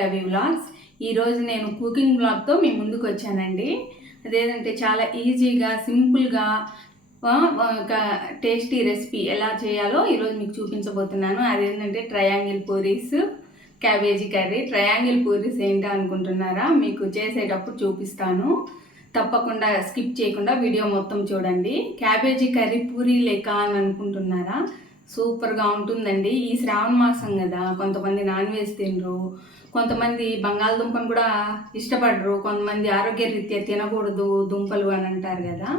Ravi vlogs. ఈరోజు నేను cooking బ్లాగ్తో మీ ముందుకు వచ్చానండి. అదేంటంటే చాలా ఈజీగా సింపుల్గా ఒక టేస్టీ రెసిపీ ఎలా చేయాలో ఈరోజు మీకు చూపించబోతున్నాను. అదేంటంటే triangle puris cabbage curry. Triangle puris ఏంటో అనుకుంటున్నారా? మీకు చేసేటప్పుడు చూపిస్తాను, తప్పకుండా స్కిప్ చేయకుండా వీడియో మొత్తం చూడండి. క్యాబేజీ కర్రీ పూరీ లేక అని అనుకుంటున్నారా? సూపర్గా ఉంటుందండి. ఈ శ్రావణ మాసం కదా, కొంతమంది నాన్ వెజ్ తినరు, కొంతమంది బంగాళదుంపను కూడా ఇష్టపడరు, కొంతమంది ఆరోగ్య రీత్యా తినకూడదు దుంపలు అని అంటారు కదా.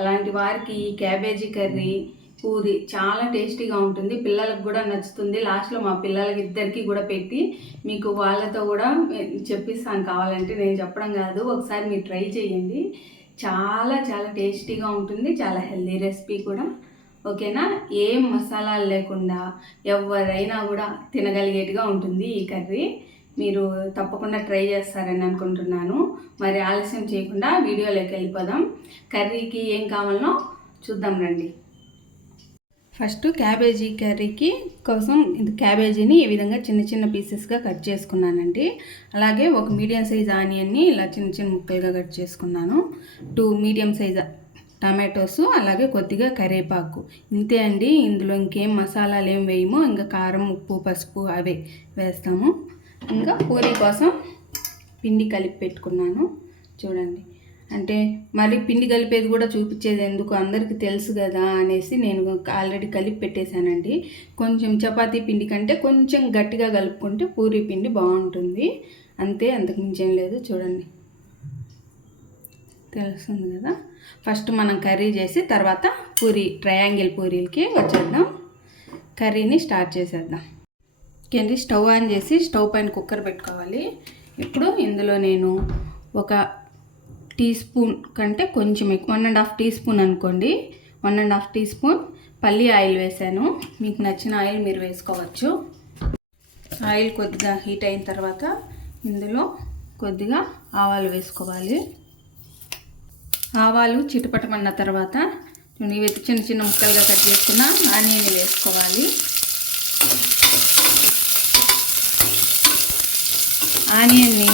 అలాంటి వారికి ఈ క్యాబేజీ కర్రీ పూరి చాలా టేస్టీగా ఉంటుంది, పిల్లలకు కూడా నచ్చుతుంది. లాస్ట్లో మా పిల్లలకి ఇద్దరికి కూడా పెట్టి మీకు వాళ్ళతో కూడా చెప్పిస్తాను, కావాలంటే. నేను చెప్పడం కాదు, ఒకసారి మీరు ట్రై చేయండి. చాలా చాలా టేస్టీగా ఉంటుంది, చాలా హెల్దీ రెసిపీ కూడా. ఓకేనా? ఏం మసాలాలు లేకుండా ఎవరైనా కూడా తినగలిగేట్టుగా ఉంటుంది ఈ కర్రీ. మీరు తప్పకుండా ట్రై చేస్తారని అనుకుంటున్నాను. మరి ఆలస్యం చేయకుండా వీడియోలోకి వెళ్ళిపోదాం. కర్రీకి ఏం కావాలనో చూద్దాం రండి. ఫస్ట్ క్యాబేజీ కర్రీకి కోసం క్యాబేజీని ఈ విధంగా చిన్న చిన్న పీసెస్గా కట్ చేసుకున్నానండి. అలాగే ఒక మీడియం సైజ్ ఆనియన్ని ఇలా చిన్న చిన్న ముక్కలుగా కట్ చేసుకున్నాను. 2 మీడియం సైజ్ టమాటోస్, అలాగే కొద్దిగా కరివేపాకు. ఇంతే అండి. ఇందులో ఇంకేం మసాలాలు ఏం వేయము. ఇంకా కారం, ఉప్పు, పసుపు అవే వేస్తాము. ఇంకా పూరీ కోసం పిండి కలిపి పెట్టుకున్నాను. చూడండి, అంటే మరి పిండి కలిపేది కూడా చూపించేది ఎందుకు, అందరికీ తెలుసు కదా అనేసి నేను ఆల్రెడీ కలిపి పెట్టేశానండి. కొంచెం చపాతీ పిండి కంటే కొంచెం గట్టిగా కలుపుకుంటే పూరీ పిండి బాగుంటుంది, అంతే, అంతకుమించి ఏం లేదు. చూడండి, తెలుస్తుంది కదా. ఫస్ట్ మనం కర్రీ చేసి తర్వాత ట్రయాంగిల్ పూరీలకి వచ్చేద్దాం. కర్రీని స్టార్ట్ చేసేద్దాం. ఓకే, స్టవ్ ఆన్ చేసి స్టవ్ పైన కుక్కర్ పెట్టుకోవాలి. ఇప్పుడు ఇందులో నేను 1 టీ స్పూన్ కంటే కొంచెం ఎక్కువ, 1.5 టీ స్పూన్ అనుకోండి, 1.5 టీ స్పూన్ పల్లి ఆయిల్ వేసాను. మీకు నచ్చిన ఆయిల్ మీరు వేసుకోవచ్చు. ఆయిల్ కొద్దిగా హీట్ అయిన తర్వాత ఇందులో కొద్దిగా ఆవాలు వేసుకోవాలి. ఆవాలు చిటపటమన్న తర్వాత ఇవి చిన్న చిన్న ముక్కలుగా కట్ చేసుకున్న ఆనియన్ వేసుకోవాలి. ఆనియన్ని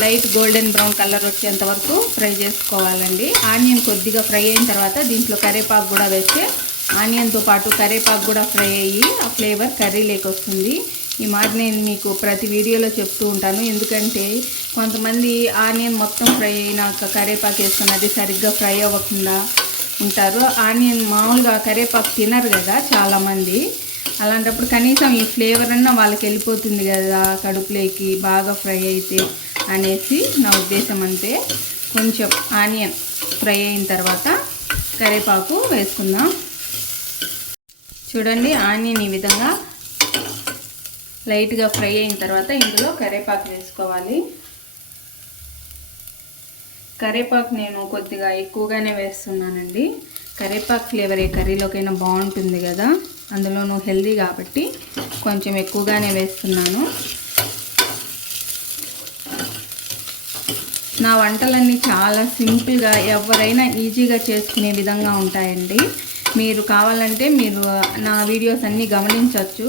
లైట్ గోల్డెన్ బ్రౌన్ కలర్ వచ్చేంత వరకు ఫ్రై చేసుకోవాలండి. ఆనియన్ కొద్దిగా ఫ్రై అయిన తర్వాత దీంట్లో కరివేపాకు కూడా వేస్తే ఆనియన్తో పాటు కరివేపాకు కూడా ఫ్రై అయ్యి ఆ ఫ్లేవర్ కర్రీలోకి వస్తుంది. ఈ మాట నేను మీకు ప్రతి వీడియోలో చెప్తూ ఉంటాను, ఎందుకంటే కొంతమంది ఆనియన్ మొత్తం ఫ్రై అయినాక కరివేపాకు వేసుకున్నది సరిగ్గా ఫ్రై అవ్వకుండా ఉంటారు. ఆనియన్ మామూలుగా కరివేపాకు తినరు కదా చాలామంది. అలాంటప్పుడు కనీసం ఈ ఫ్లేవర్ అన్నా వాళ్ళకి వెళ్ళిపోతుంది కదా కడుపులోకి, బాగా ఫ్రై అయితే అనేసి నా ఉద్దేశం. అంతే, కొంచెం ఆనియన్ ఫ్రై అయిన తర్వాత కరివేపాకు వేసుకుందాం. చూడండి, ఆనియన్ ఈ విధంగా లైట్గా ఫ్రై అయిన తర్వాత ఇందులో కరివేపాకు వేసుకోవాలి. కరివేపాకు నేను కొద్దిగా ఎక్కువగానే వేస్తున్నానండి. కరివేపాకు ఫ్లేవర్ ఏ కర్రీలోకైనా బాగుంటుంది కదా, అందులోనూ హెల్దీ కాబట్టి కొంచెం ఎక్కువగానే వేస్తున్నాను. నా వంటలన్నీ చాలా సింపుల్గా ఎవరైనా ఈజీగా చేసుకునే విధంగా ఉంటాయండి. మీరు కావాలంటే మీరు నా వీడియోస్ అన్నీ గమనించవచ్చు.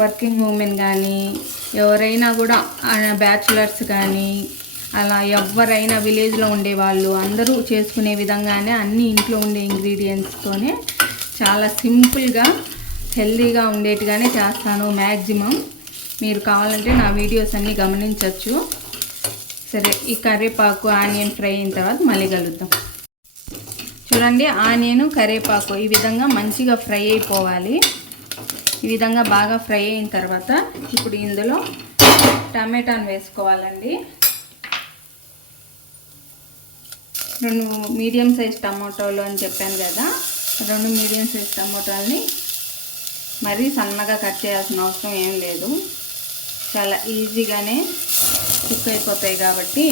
వర్కింగ్ ఉమెన్ కానీ ఎవరైనా కూడా, బ్యాచులర్స్ కానీ, అలా ఎవరైనా విలేజ్లో ఉండేవాళ్ళు అందరూ చేసుకునే విధంగానే అన్ని ఇంట్లో ఉండే ఇంగ్రీడియంట్స్తోనే చాలా సింపుల్గా హెల్దీగా ఉండేట్టుగానే చేస్తాను మ్యాక్సిమం. మీరు కావాలంటే నా వీడియోస్ అన్నీ గమనించవచ్చు. సరే, ఈ కరివేపాకు ఆనియన్ ఫ్రై అయిన తర్వాత మళ్ళీ కలుద్దాం. చూడండి, ఆనియన్ కరివేపాకు ఈ విధంగా మంచిగా ఫ్రై అయిపోవాలి. ఈ విధంగా బాగా ఫ్రై అయిన తర్వాత ఇప్పుడు ఇందులో టమాటాను వేసుకోవాలండి. 2 మీడియం సైజ్ టమాటోలు అని చెప్పాను కదా, 2 మీడియం సైజ్ టమాటాలని మరీ సన్నగా కట్ చేయాల్సిన అవసరం ఏం లేదు, చాలా ఈజీగానే కుక్ అయిపోతాయి కాబట్టి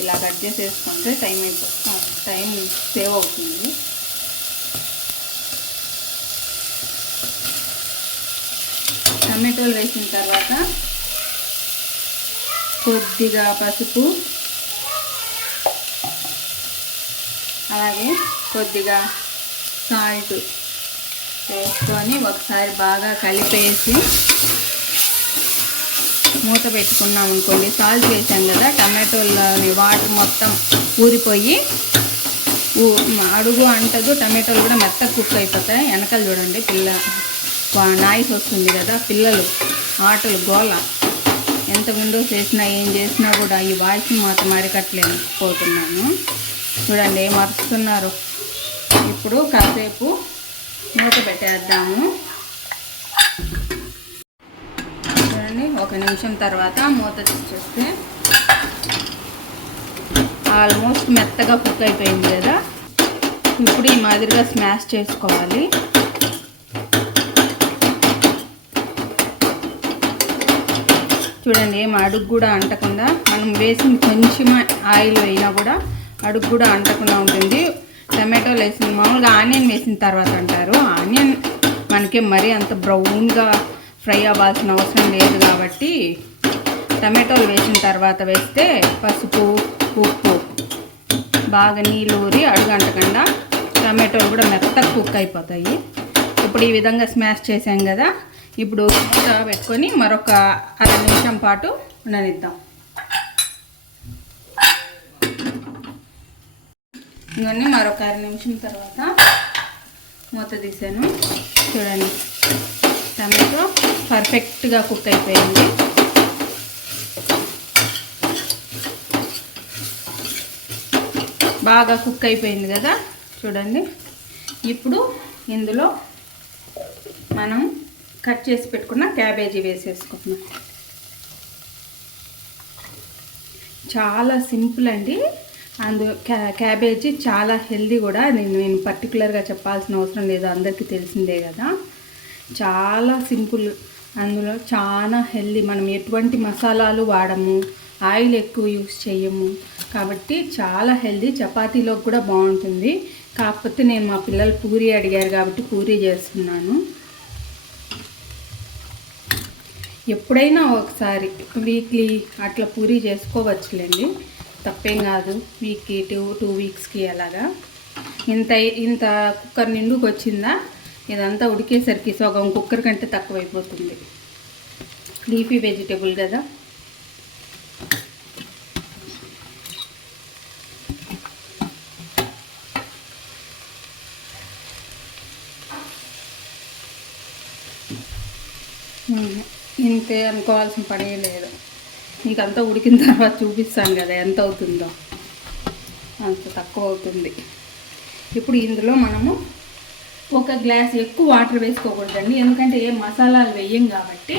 ఇలా కట్ చేసేసుకుంటే టైం సేవ్ అవుతుంది. టమాటోలు వేసిన తర్వాత కొద్దిగా పసుపు, అలాగే కొద్దిగా సాల్ట్ వేసుకొని ఒకసారి బాగా కలిపేసి మూత పెట్టుకున్నాం అనుకోండి, సాల్ట్ వేసాం కదా, టమాటోలని వాటర్ మొత్తం ఊరిపోయి అడుగు అంటదు, టమాటోలు కూడా మెత్తగా కుక్ అయిపోతాయి. వెనకాల చూడండి నాయిస్ వస్తుంది కదా, పిల్లలు ఆటలు గోల. ఎంత విండోస్ వేసినా ఏం చేసినా కూడా ఈ వాయిస్ని మాత్రం అరికట్టలేకపోతున్నాను. చూడండి ఏం అరుస్తున్నారు. ఇప్పుడు కాసేపు మూత పెట్టేద్దాము. చూడండి 1 నిమిషం తర్వాత మూత తీసేస్తే ఆల్మోస్ట్ మెత్తగా కుక్ అయిపోయింది కదా. ఇప్పుడు ఈ మాదిరిగా స్మాష్ చేసుకోవాలి. చూడండి ఏం అడుగు కూడా అంటకుండా, మనం వేసిన కొంచెం ఆయిల్ వేసినా కూడా అడుగు కూడా అంటకుండా ఉంటుంది. టమాటోలు వేసిన మామూలుగా ఆనియన్ వేసిన తర్వాత అంటారు, ఆనియన్ మనకి మరీ అంత బ్రౌన్గా ఫ్రై అవ్వాల్సిన అవసరం లేదు కాబట్టి టమాటోలు వేసిన తర్వాత వేస్తే పసుపు ఉప్పు బాగా నీళ్ళు ఊరి అడుగు అంటకుండా టమాటోలు కూడా మెత్తగా కుక్ అయిపోతాయి. ఇప్పుడు ఈ విధంగా స్మాష్ చేసాం కదా, ఇప్పుడు మూత పెట్టుకొని మరొక 1/2 నిమిషం పాటు ఉండనిద్దాం. ఇవన్నీ మరొక 1/2 నిమిషం తర్వాత మూత తీసాను. చూడండి టమాటో పర్ఫెక్ట్గా కుక్ అయిపోయింది. బాగా కుక్ అయిపోయింది కదా. చూడండి ఇప్పుడు ఇందులో మనం కట్ చేసి పెట్టుకున్న క్యాబేజీ వేసేసుకుంటున్నాం. చాలా సింపుల్ అండి. క్యాబేజీ చాలా హెల్దీ కూడా. నేను పర్టికులర్గా చెప్పాల్సిన అవసరం లేదు, అందరికీ తెలిసిందే కదా. చాలా సింపుల్, అందులో చాలా హెల్దీ. మనం ఎటువంటి మసాలాలు వాడము, ఆయిల్ ఎక్కువ యూస్ చేయము కాబట్టి చాలా హెల్దీ. చపాతీలోకి కూడా బాగుంటుంది. కాకపోతే నేను మా పిల్లలు పూరీ అడిగారు కాబట్టి పూరీ చేస్తున్నాను. ఎప్పుడైనా ఒకసారి వీక్లీ అట్లా పూరీ చేసుకోవచ్చులేండి, తప్పేం కాదు. వీక్కి 2 వీక్స్కి అలాగా. ఇంత కుక్కర్ నిండుకు వచ్చిందా, ఇదంతా ఉడికేసరికి సగం కుక్కర్ కంటే తక్కువైపోతుంది. లీఫీ వెజిటేబుల్ కదా. ఇంతే అనుకోవాల్సిన పనే లేదు. మీకు అంతా ఉడికిన తర్వాత చూపిస్తాను కదా ఎంత అవుతుందో, అంత తక్కువ అవుతుంది. ఇప్పుడు ఇందులో మనము 1 గ్లాస్ ఎక్కువ వాటర్ వేసుకోకూడదండి, ఎందుకంటే ఏ మసాలాలు వేయం కాబట్టి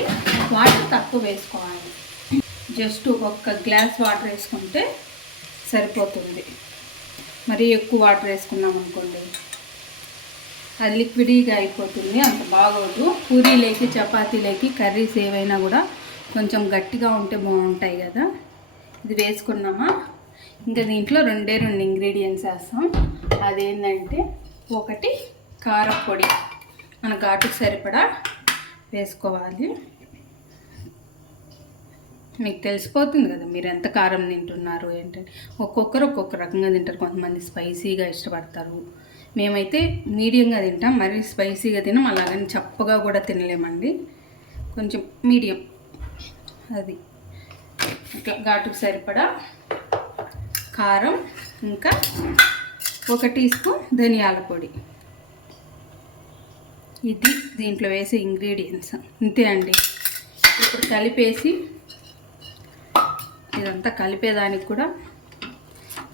వాటర్ తక్కువ వేసుకోవాలి. జస్ట్ 1 గ్లాస్ వాటర్ వేసుకుంటే సరిపోతుంది. మరీ ఎక్కువ వాటర్ వేసుకున్నాం అనుకోండి అది లిక్విడీగా అయిపోతుంది, అంత బాగోదు. పూరీలేకి చపాతీలేకి కర్రీస్ ఏవైనా కూడా కొంచెం గట్టిగా ఉంటే బాగుంటాయి కదా. ఇది వేసుకున్నామా, ఇంకా దీంట్లో 2 ఇంగ్రీడియంట్స్ వేస్తాం. అదేంటంటే 1 కారపొడి, మన ఘాటుకు సరిపడా వేసుకోవాలి. మీకు తెలిసిపోతుంది కదా మీరు ఎంత కారం తింటున్నారు ఏంటంటే. ఒక్కొక్కరు ఒక్కొక్క రకంగా తింటారు. కొంతమంది స్పైసీగా ఇష్టపడతారు, మేమైతే మీడియంగా తింటాం. మరీ స్పైసీగా తినం, అలాగని చప్పగా కూడా తినలేమండి, కొంచెం మీడియం. అది ఇట్లా ఘాటుకు సరిపడా కారం, ఇంకా 1 టీ స్పూన్ ధనియాల పొడి. ఇది దీంట్లో వేసే ఇంగ్రీడియంట్స్, ఇంతే అండి. ఇప్పుడు కలిపేసి, ఇదంతా కలిపేదానికి కూడా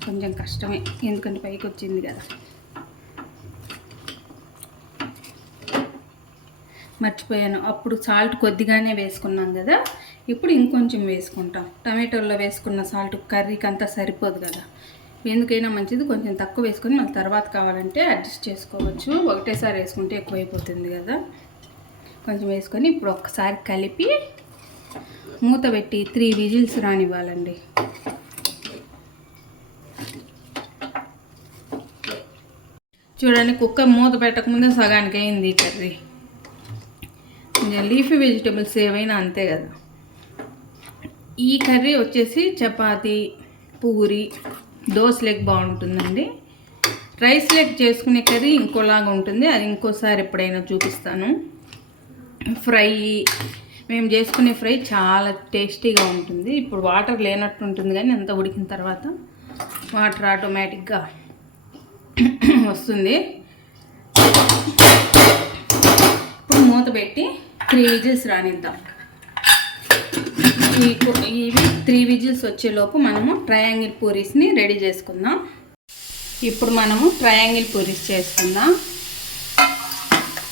కొంచెం కష్టమే, ఎందుకంటే పైకి వచ్చింది కదా. మర్చిపోయాను, అప్పుడు సాల్ట్ కొద్దిగానే వేసుకున్నాం కదా, ఇప్పుడు ఇంకొంచెం వేసుకుంటాం. టమాటోల్లో వేసుకున్న సాల్ట్ కర్రీకి అంతా సరిపోదు కదా, ఎందుకైనా మంచిది కొంచెం తక్కువ వేసుకొని మళ్ళీ తర్వాత కావాలంటే అడ్జస్ట్ చేసుకోవచ్చు. ఒకటేసారి వేసుకుంటే ఎక్కువైపోతుంది కదా. కొంచెం వేసుకొని ఇప్పుడు ఒక్కసారి కలిపి మూత పెట్టి 3 విజిల్స్ రానివ్వాలండి. చూడండి కుక్కర్ మూత పెట్టకముందే సగానికి అయింది ఈ కర్రీ. లీఫీ వెజిటేబుల్స్ ఏవైనా అంతే కదా. ఈ కర్రీ వచ్చేసి చపాతీ, పూరి, దోశలకు బాగుంటుందండి. రైస్ లెగ్ చేసుకునే కర్రీ ఇంకోలాగా ఉంటుంది, అది ఇంకోసారి ఎప్పుడైనా చూపిస్తాను. ఫ్రై, మేము చేసుకునే ఫ్రై చాలా టేస్టీగా ఉంటుంది. ఇప్పుడు వాటర్ లేనట్టు ఉంటుంది, కానీ అంత ఉడికిన తర్వాత వాటర్ ఆటోమేటిక్గా వస్తుంది. ఇప్పుడు మూత పెట్టి 3 విజిల్స్ రానిద్దాం. ఇవి 3 విజిల్స్ వచ్చేలోపు మనము ట్రయాంగిల్ పూరీస్ని రెడీ చేసుకుందాం. ఇప్పుడు మనము ట్రయాంగిల్ పూరీస్ చేసుకుందాం.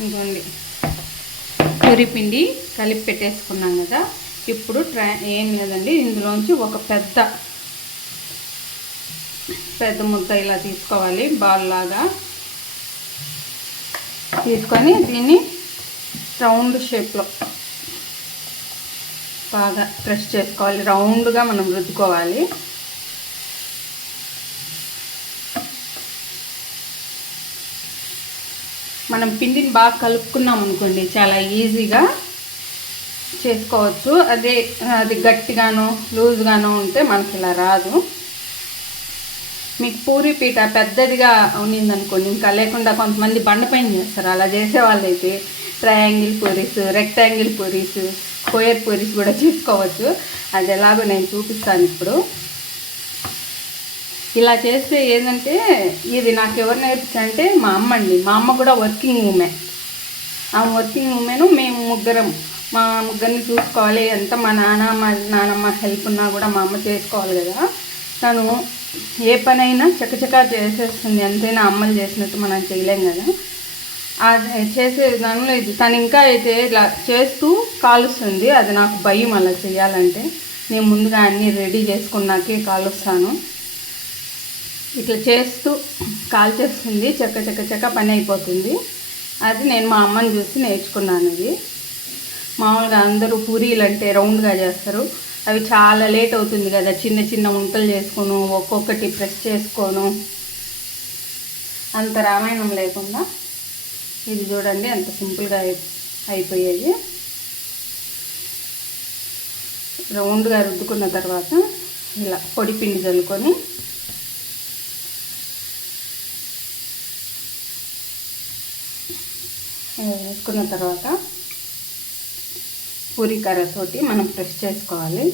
ఇదిగోండి, పూరి పిండి కలిపి పెట్టేసుకున్నాం కదా. ఇప్పుడు ఏం లేదండి, ఇందులోంచి ఒక పెద్ద ముద్ద ఇలా తీసుకోవాలి. బాల్ లాగా తీసుకొని దీన్ని రౌండ్ షేప్లో బాగా ప్రెస్ చేసుకోవాలి. రౌండ్గా మనం రుద్దుకోవాలి. మనం పిండిని బాగా కలుపుకున్నాం అనుకోండి, చాలా ఈజీగా చేసుకోవచ్చు. అది గట్టిగానో లూజ్గానో ఉంటే మనకి ఇలా రాదు. మీకు పూరి పీట పెద్దదిగా ఉన్నిందనుకోండి, ఇంకా లేకుండా కొంతమంది బండపైన చేస్తారు. అలా చేసే వాళ్ళైతే triangle puris, rectangle puris, square puris కూడా చేసుకోవచ్చు. అది ఎలాగో నేను చూపిస్తాను ఇప్పుడు. ఇలా చేస్తే ఏంటంటే, ఇది నాకు ఎవరు నేర్పించారంటే మా అమ్మ అండి. మా అమ్మ కూడా వర్కింగ్ ఉమెన్. ఆ వర్కింగ్ ఉమెన్ మేము మా ముగ్గురిని చూసుకోవాలి. ఎంత మా నాన్నమ్మ హెల్ప్ ఉన్నా కూడా మా అమ్మ చేసుకోవాలి కదా. తను ఏ పనైనా చకచకా చేసేస్తుంది. ఎంతైనా అమ్మలు చేసినట్టు మనం చేయలేం కదా. అది చేసే దానిలో ఇది తను ఇంకా అయితే ఇలా చేస్తూ కాలుస్తుంది. అది నాకు భయం అలా చేయాలంటే. నేను ముందుగా అన్నీ రెడీ చేసుకున్నాకే కాలుస్తాను. ఇట్లా చేస్తూ కాల్చేస్తుంది. చక్క పని అయిపోతుంది. అది నేను మా అమ్మని చూసి నేర్చుకున్నాను. ఇది మామూలుగా అందరూ పూరీలు అంటే రౌండ్గా చేస్తారు. అవి చాలా లేట్ అవుతుంది కదా. చిన్న వంటలు చేసుకోను, ఒక్కొక్కటి ప్రెస్ చేసుకోను. అంత రామాయణం లేకుండా ఇది చూడండి ఎంత సింపుల్గా అయిపోయేది. రౌండ్గా రుద్దుకున్న తర్వాత ఇలా పొడి పిండి చల్లుకొని వేసుకున్న తర్వాత పూరీ కర్రతోటి మనం ప్రెస్ చేసుకోవాలి.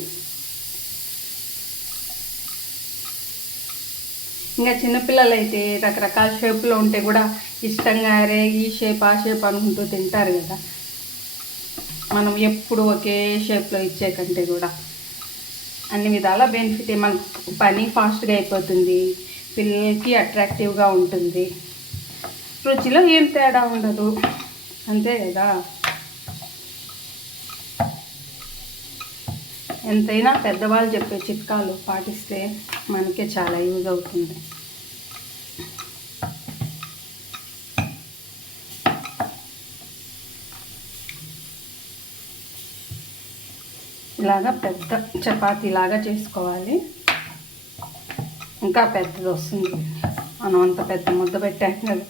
ఇంకా చిన్నపిల్లలు అయితే రకరకాల షేప్లో ఉంటే కూడా ఇష్టంగా అరే ఈ షేప్ ఆ షేప్ అనుకుంటూ తింటారు కదా. మనం ఎప్పుడు ఒకే షేప్లో ఇచ్చే కంటే కూడా అన్ని విధాల బెనిఫిట్. మనకు పని ఫాస్ట్గా అయిపోతుంది, పిల్లలకి అట్రాక్టివ్గా ఉంటుంది, రుచిలో ఏం తేడా ఉండదు, అంతే కదా. ఎంతైనా పెద్దవాళ్ళు చెప్పే చిట్కాలు పాటిస్తే మనకే చాలా యూజ్ అవుతుంది. ఇలాగా పెద్ద చపాతీ లాగా చేసుకోవాలి. ఇంకా పెద్దది వస్తుంది. మనం అంత పెద్ద ముద్ద పెట్టాం కదా.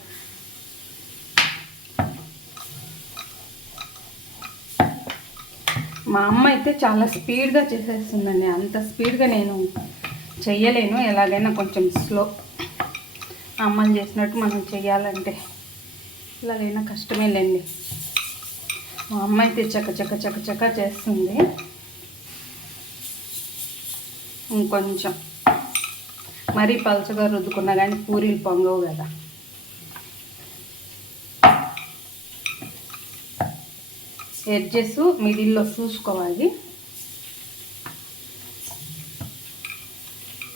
మా అమ్మ అయితే చాలా స్పీడ్గా చేసేస్తుందండి. అంత స్పీడ్గా నేను చెయ్యలేను. ఎలాగైనా కొంచెం స్లో. అమ్మలు చేసినట్టు మనం చెయ్యాలంటే ఎలాగైనా కష్టమేలేండి. మా అమ్మ అయితే చక్క చేస్తుంది. ఇంకొంచెం మరీ పలుచగా రుద్దుకున్నా కానీ పూరీలు పొంగవు కదా. ఎడ్జెస్ మిడిల్లో చూసుకోవాలి.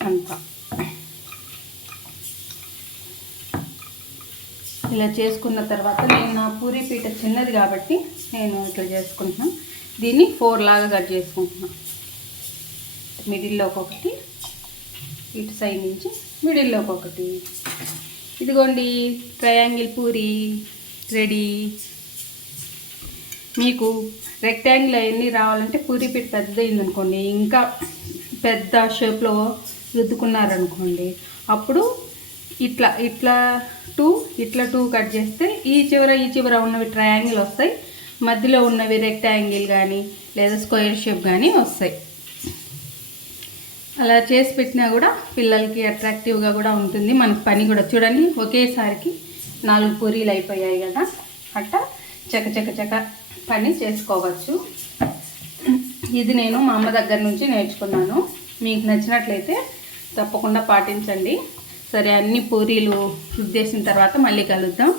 అంతా ఇలా చేసుకున్న తర్వాత నేను నా పూరీ పీట చిన్నది కాబట్టి నేను ఇట్లా చేసుకుంటున్నాను. దీన్ని 4 లాగా కట్ చేసుకుంటున్నాను. మిడిల్లో ఒకటి, ఇటు సైడ్ నుంచి మిడిల్లో ఒకటి. ఇదిగోండి ట్రయాంగిల్ పూరీ రెడీ. మీకు రెక్టాంగిల్ అవన్నీ రావాలంటే పూరీ పీట పెద్దదైందనుకోండి, ఇంకా పెద్ద షేప్లో రుద్దుకున్నారనుకోండి, అప్పుడు ఇట్లా 2 కట్ చేస్తే ఈ చివర ఉన్నవి ట్రయాంగిల్ వస్తాయి, మధ్యలో ఉన్నవి రెక్టాంగిల్ కానీ లేదా స్క్వేర్ షేప్ కానీ వస్తాయి. అలా చేసి పెట్టినా కూడా పిల్లలకి అట్రాక్టివ్గా కూడా ఉంటుంది. మనకి పని కూడా చూడండి, ఒకేసారికి 4 పూరీలు అయిపోయాయి కదా. అట్లా చక పని చేసుకోవచ్చు. ఇది నేను మా అమ్మ దగ్గర నుంచి నేర్చుకున్నాను. మీకు నచ్చినట్లయితే తప్పకుండా పాటించండి. సరే, అన్ని పూరీలు రుద్దేసిన తర్వాత మళ్ళీ కలుద్దాం.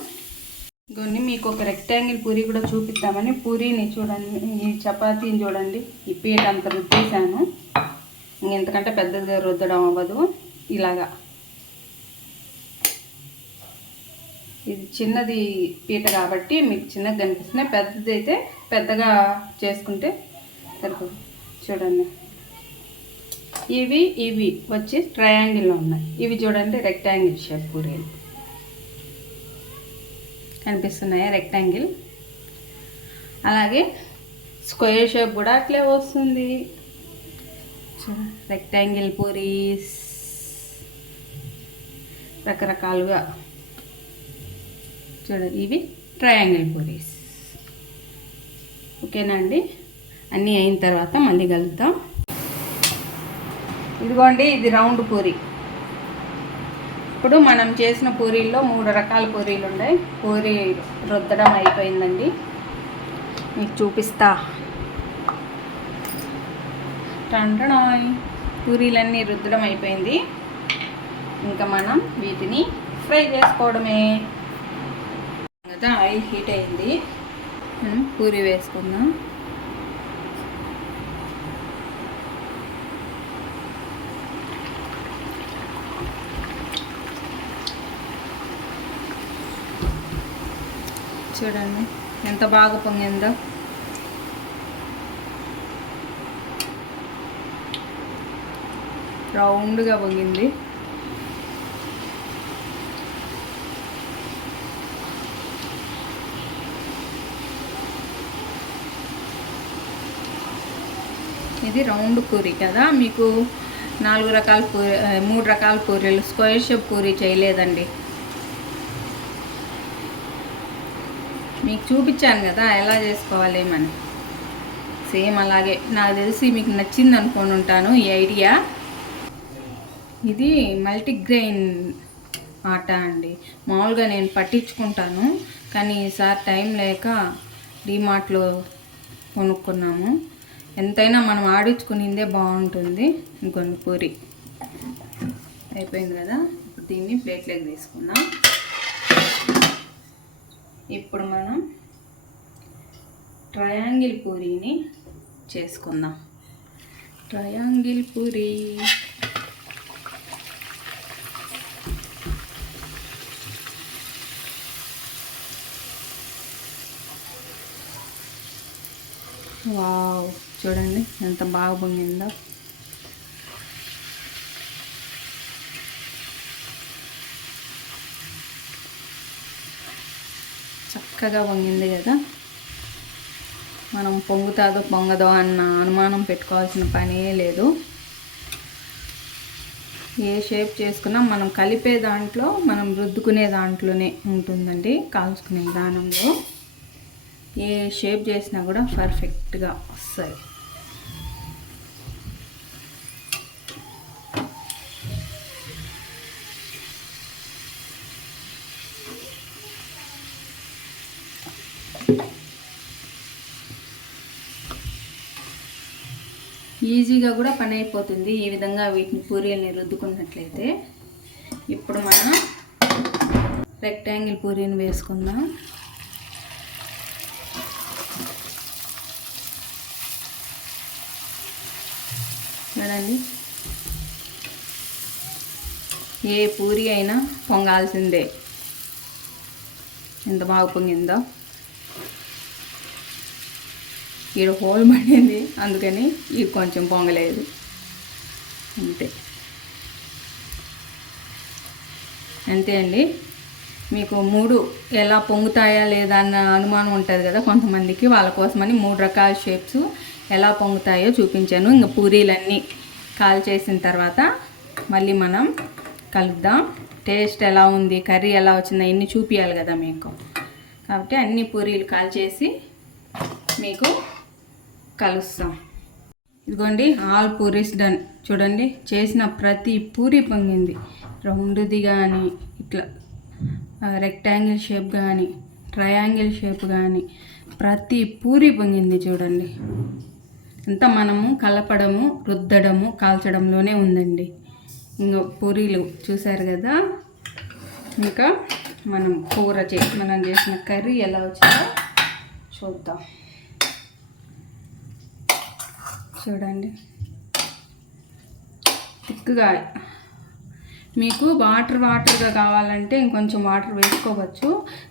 ఇదిగోండి, మీకు ఒక రెక్టాంగిల్ పూరీ కూడా చూపిద్దామని పూరీని చూడండి, ఈ చపాతీని చూడండి, ఈ పీట అంత రుద్దేశాను. ఇంతకంటే పెద్దదిగా రుద్దడం అవ్వదు. ఇలాగా ఇది చిన్నది పీట కాబట్టి మీకు చిన్నగా కనిపిస్తున్నాయి, పెద్దది అయితే పెద్దగా చేసుకుంటే సరిపోదు. చూడండి, ఇవి వచ్చి ట్రయాంగిల్లో ఉన్నాయి. ఇవి చూడండి రెక్టాంగిల్ షేప్ పూరీలు కనిపిస్తున్నాయి, రెక్టాంగిల్. అలాగే స్క్వేర్ షేప్ కూడా అట్లే వస్తుంది. రెక్టాంగిల్ పూరీస్ రకరకాలుగా చూడండి, ఇవి ట్రయాంగిల్ పూరీస్. ఓకేనా అండి? అన్నీ అయిన తర్వాత మళ్ళీ కలుద్దాం. ఇదిగోండి, ఇది రౌండ్ పూరీ. ఇప్పుడు మనం చేసిన పూరీల్లో 3 రకాల పూరీలు ఉన్నాయి. పూరీ రుద్దడం అయిపోయిందండి, మీకు చూపిస్తా. టంటనాయ్, పూరీలన్నీ రుద్దడం అయిపోయింది. ఇంకా మనం వీటిని ఫ్రై చేసుకోవడమే కదా. ఆయిల్ హీట్ అయింది, మనం పూరీ వేసుకుందాం. చూడండి ఎంత బాగా పొంగిందో. రౌండ్గా పొంగింది. ఇది రౌండ్ పూరీ కదా. మీకు 3 రకాల పూరీలు, స్క్వేర్ షేప్ పూరీ చేయలేదండి. మీకు చూపించాను కదా ఎలా చేసుకోవాలి అని. సేమ్ అలాగే నాకు తెలిసి మీకు నచ్చింది అనుకొని ఉంటాను ఈ ఐడియా. ఇది మల్టీగ్రెయిన్ ఆటా అండి. మామూలుగా నేను పట్టించుకుంటాను, కానీ ఈసారి టైం లేక డీమార్ట్లో కొనుక్కున్నాము. ఎంతైనా మనం ఆడించుకునిందే బాగుంటుంది. ఇంకొన్ని పూరి అయిపోయింది కదా. ఇప్పుడు దీన్ని ప్లేట్లోకి తీసుకుందాం. ఇప్పుడు మనం ట్రయాంగిల్ పూరీని చేసుకుందాం. ట్రయాంగిల్ పూరీ వావ్, చూడండి ఎంత బాగా పొంగిందో. చక్కగా పొంగింది కదా. మనం పొంగుతాదో పొంగదో అన్న అనుమానం పెట్టుకోవాల్సిన పనే లేదు. ఏ షేప్ చేసుకున్నా మనం కలిపే దాంట్లో, మనం రుద్దుకునే దాంట్లోనే ఉంటుందండి. కాల్చుకునే విధానంలో ఏ షేప్ చేసినా కూడా పర్ఫెక్ట్గా వస్తాయి. ఈజీగా కూడా పని అయిపోతుంది ఈ విధంగా వీటిని పూరీని రుద్దుకున్నట్లయితే. ఇప్పుడు మనం రెక్టాంగిల్ పూరీని వేసుకుందాం. చూడండి, ఏ పూరీ అయినా పొంగాల్సిందే. ఎంత బాగా పొంగిందో. ఈడ హోల్ పడింది, అందుకని ఇది కొంచెం పొంగలేదు అంతే. అంతే అండి. మీకు 3 ఎలా పొంగుతాయా లేదా అన్న అనుమానం ఉంటుంది కదా కొంతమందికి, వాళ్ళ కోసమని 3 రకాల షేప్స్ ఎలా పొంగుతాయో చూపించాను. ఇంకా పూరీలన్నీ కాల్ చేసిన తర్వాత మళ్ళీ మనం కలుద్దాం. టేస్ట్ ఎలా ఉంది, కర్రీ ఎలా వచ్చిందో ఇన్ని చూపించాలి కదా మీకు. కాబట్టి అన్ని పూరీలు కాల్ చేసి మీకు కలుస్తాం. ఇదిగోండి, ఆల్ పూరీస్ డన్. చూడండి, చేసిన ప్రతి పూరీ పొంగింది. రౌండ్ది కానీ, ఇట్లా రెక్టాంగిల్ షేప్ కానీ, ట్రయాంగిల్ షేప్ కానీ ప్రతి పూరీ పొంగింది. చూడండి అంతా మనము కలపడము, రుద్దడము, కాల్చడంలోనే ఉందండి. ఇంకా పూరీలు చూసారు కదా. ఇంకా మనం మనం చేసిన కర్రీ ఎలా వచ్చిందో చూద్దాం. చూడండి, థిక్గా. మీకు వాటర్గా కావాలంటే ఇంకొంచెం వాటర్ వేసుకోవచ్చు,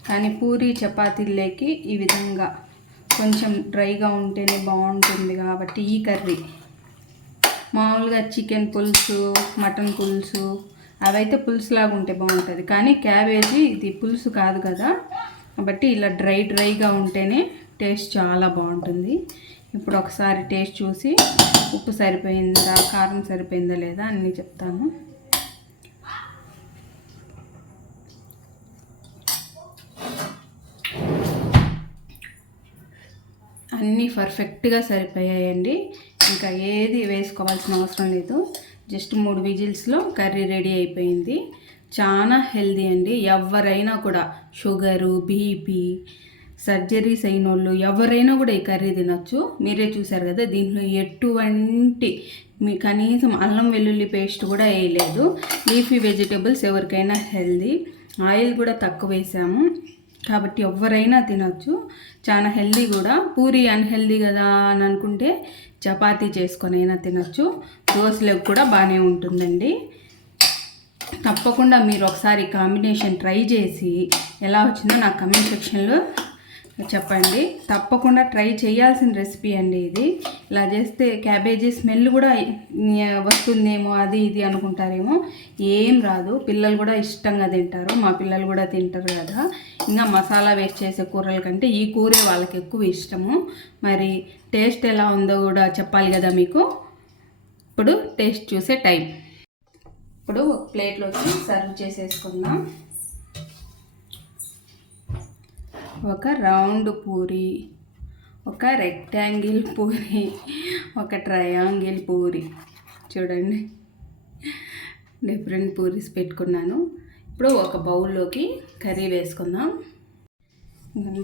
కానీ పూరీ చపాతీల్లోకి ఈ విధంగా కొంచెం డ్రైగా ఉంటేనే బాగుంటుంది. కాబట్టి ఈ కర్రీ మామూలుగా చికెన్ పులుసు, మటన్ పులుసు అవైతే పులుసులాగా ఉంటే బాగుంటుంది, కానీ క్యాబేజీ ఇది పులుసు కాదు కదా, కాబట్టి ఇలా డ్రైగా ఉంటేనే టేస్ట్ చాలా బాగుంటుంది. ఇప్పుడు ఒకసారి టేస్ట్ చూసి ఉప్పు సరిపోయిందా, కారం సరిపోయిందా లేదా అన్నీ చెప్తాను. అన్నీ పర్ఫెక్ట్గా సరిపోయాయండి. ఇంకా ఏది వేసుకోవాల్సిన అవసరం లేదు. జస్ట్ 3 విజిల్స్లో కర్రీ రెడీ అయిపోయింది. చాలా హెల్దీ అండి. ఎవరైనా కూడా షుగరు, బీపీ, సర్జరీస్ అయిన వాళ్ళు ఎవరైనా కూడా ఈ కర్రీ తినొచ్చు. మీరే చూసారు కదా, దీంట్లో ఎటువంటి కనీసం అల్లం వెల్లుల్లి పేస్ట్ కూడా వేయలేదు. లీఫీ వెజిటేబుల్స్ ఎవరికైనా హెల్దీ. ఆయిల్ కూడా తక్కువ వేసాము కాబట్టి ఎవరైనా తినొచ్చు. చాలా హెల్దీ కూడా. పూరి అన్హెల్దీ కదా అని అనుకుంటే చపాతీ చేసుకొని అయినా తినొచ్చు. దోశలకు కూడా బాగానే ఉంటుందండి. తప్పకుండా మీరు ఒకసారి కాంబినేషన్ ట్రై చేసి ఎలా వచ్చిందో నాకు కమెంట్ సెక్షన్లో చెప్పండి. తప్పకుండా ట్రై చేయాల్సిన రెసిపీ అండి ఇది. ఇలా చేస్తే క్యాబేజీ స్మెల్ కూడా వస్తుందేమో, అది ఇది అనుకుంటారేమో. ఏం రాదు. పిల్లలు కూడా ఇష్టంగా తింటారు. మా పిల్లలు కూడా తింటారు కదా. ఇంకా మసాలా వేస్ట్ చేసే కూరల కంటే ఈ కూరే వాళ్ళకి ఎక్కువ ఇష్టము. మరి టేస్ట్ ఎలా ఉందో కూడా చెప్పాలి కదా మీకు. ఇప్పుడు టేస్ట్ చూసే టైం. ఇప్పుడు ఒక ప్లేట్లోకి సర్వ్ చేసేసుకుందాం. ఒక రౌండ్ పూరి, ఒక రెక్టాంగిల్ పూరి, ఒక ట్రయాంగిల్ పూరి. చూడండి, డిఫరెంట్ పూరీస్ పెట్టుకున్నాను. ఇప్పుడు ఒక బౌల్లోకి కర్రీ వేసుకుందాం.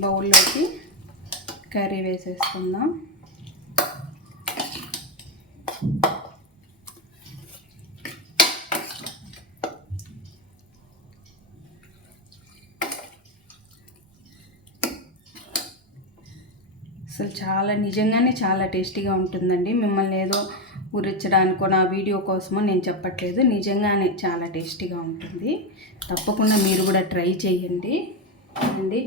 బౌల్లోకి కర్రీ వేసేసుకుందాం. అసలు నిజంగానే చాలా టేస్టీగా ఉంటుందండి. మిమ్మల్ని ఏదో ఊరించడానికో నా వీడియో కోసమో నేను చెప్పట్లేదు. నిజంగానే చాలా టేస్టీగా ఉంటుంది. తప్పకుండా మీరు కూడా ట్రై చేయండి అండి.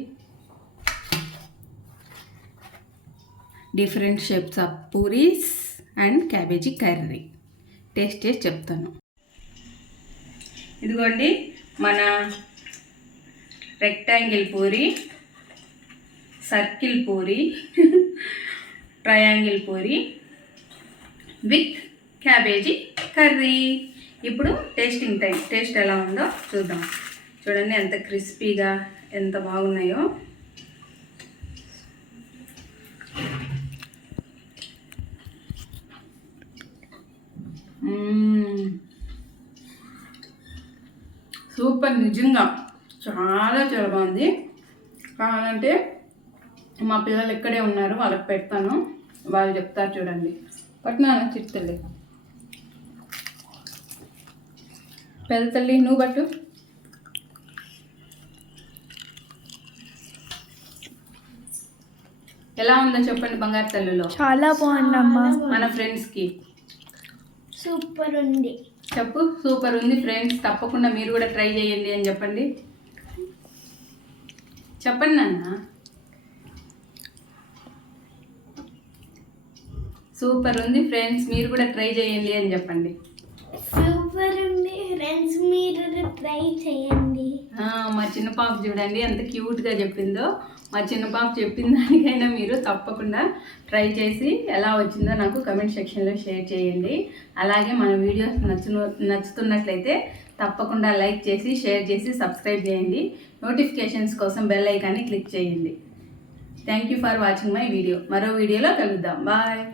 Different shapes of puris and cabbage curry taste చేసి చెప్తాను. ఇదిగోండి మన rectangle puri, circle puri, triangle puri with cabbage curry. ఇప్పుడు టేస్టింగ్ టైం. టేస్ట్ ఎలా ఉందో చూద్దాం. చూడండి ఎంత క్రిస్పీగా, ఎంత బాగున్నాయో. సూపర్. నిజంగా చాలా చాలా బాగుంది. కావాలంటే మా పిల్లలు ఇక్కడే ఉన్నారు, వాళ్ళకి పెడతాను, వాళ్ళు చెప్తారు. చూడండి, పట్నా చిట్టల్లి, పెద్ద తల్లి నువ్వు పట్టు. ఎలా ఉందో చెప్పండి బంగారు తల్లిలో. చాలా బాగుందమ్మా. మన ఫ్రెండ్స్కి సూపర్ ఉంది చెప్పు. సూపర్ ఉంది ఫ్రెండ్స్. తప్పకుండా మీరు కూడా ట్రై చేయండి అని చెప్పండి. చెప్పండి నాన్న. సూపర్ ఉంది ఫ్రెండ్స్, మీరు కూడా ట్రై చేయండి అని చెప్పండి. సూపర్ ఉంది ఫ్రెండ్స్, మీరు ట్రై చేయండి. మా చిన్న పాప చూడండి ఎంత క్యూట్గా చెప్పిందో. మా చిన్న పాప చెప్పిన దానికైనా మీరు తప్పకుండా ట్రై చేసి ఎలా వచ్చిందో నాకు కమెంట్ సెక్షన్లో షేర్ చేయండి. అలాగే మన వీడియోస్ నచ్చుతున్నట్లయితే తప్పకుండా లైక్ చేసి, షేర్ చేసి, సబ్స్క్రైబ్ చేయండి. నోటిఫికేషన్స్ కోసం బెల్ ఐకాన్ని క్లిక్ చేయండి. Thank you for watching my video. మరో వీడియోలో కలుద్దాం. బాయ్.